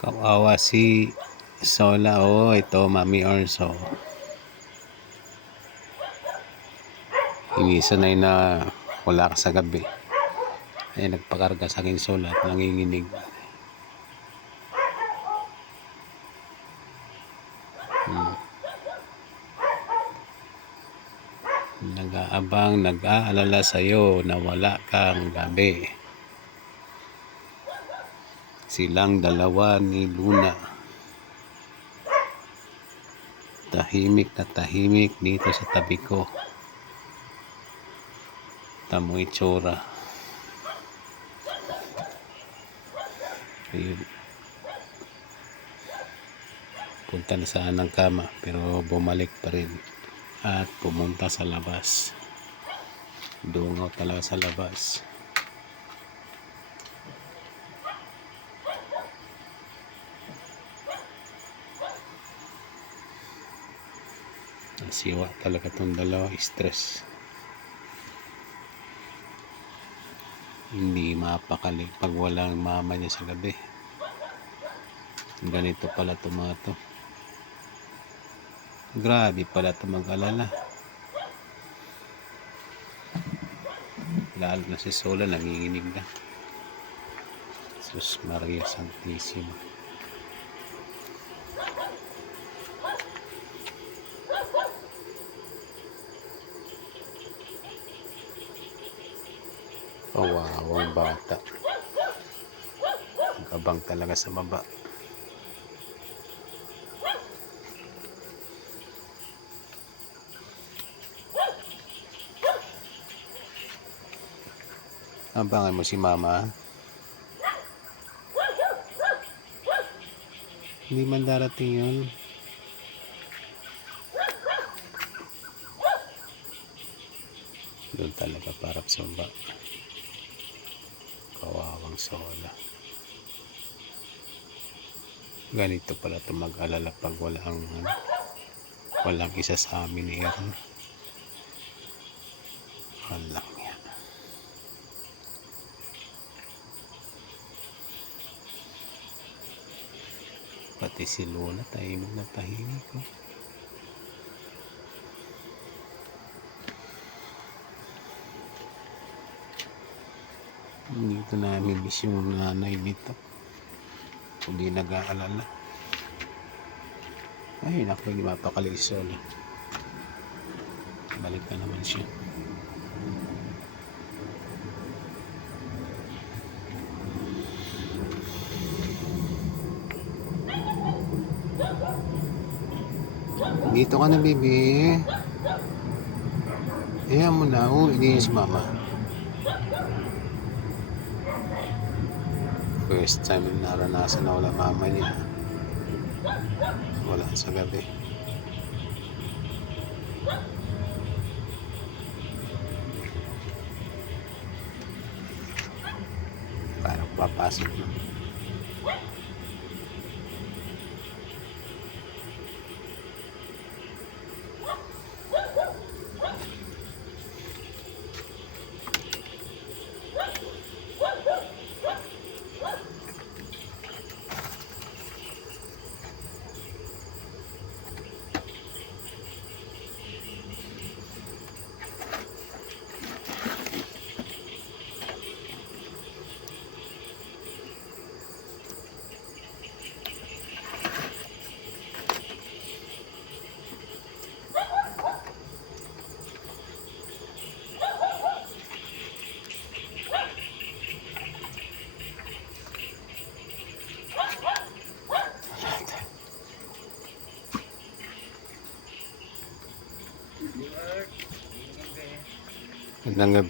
Kawawa si Sola. Oh, ito, Mami Orso. Inisanay na wala ka sa gabi. Ay, nagpakarga sa akin Sola at nanginginig. Hmm. Nag-aabang, nag-aalala sa'yo na wala kang gabi. Silang dalawa ni Luna. Tahimik na tahimik dito sa tabi ko. Tamo itsura. Ayun. Punta na saan ng kama pero bumalik pa rin. At pumunta sa labas. Dungaw talaga sa labas. Siwa talaga itong dalawa, stress. Hindi mapakali pag walang mama niya sa gabi. Ganito pala itong mga to. Grabe pala ito mag-alala. Lalo na si Sola, nanginginig na. Sus Maria Santissima. Kawawang bata. Nagabang talaga sa baba. Abangan mo si mama. Hindi man darating yun. Doon talaga parap sa baba. Kawawang sola. Ganito pala ito mag-alala pag walang ano, walang isa sa amin ni Aaron. Walang. Pati si Luna tahimik na tahimik. Oh. Dito namin miss yung nanay dito. Hindi nag-aalala. Ay, naku, hindi mapakalisol. Balik na naman siya. Dito ka na, baby. Ayan mo na. Oh, hindi si mama. First time na naranasan na wala mama niya. Wala sa gabi. Parang papasok na. Magandang gabi.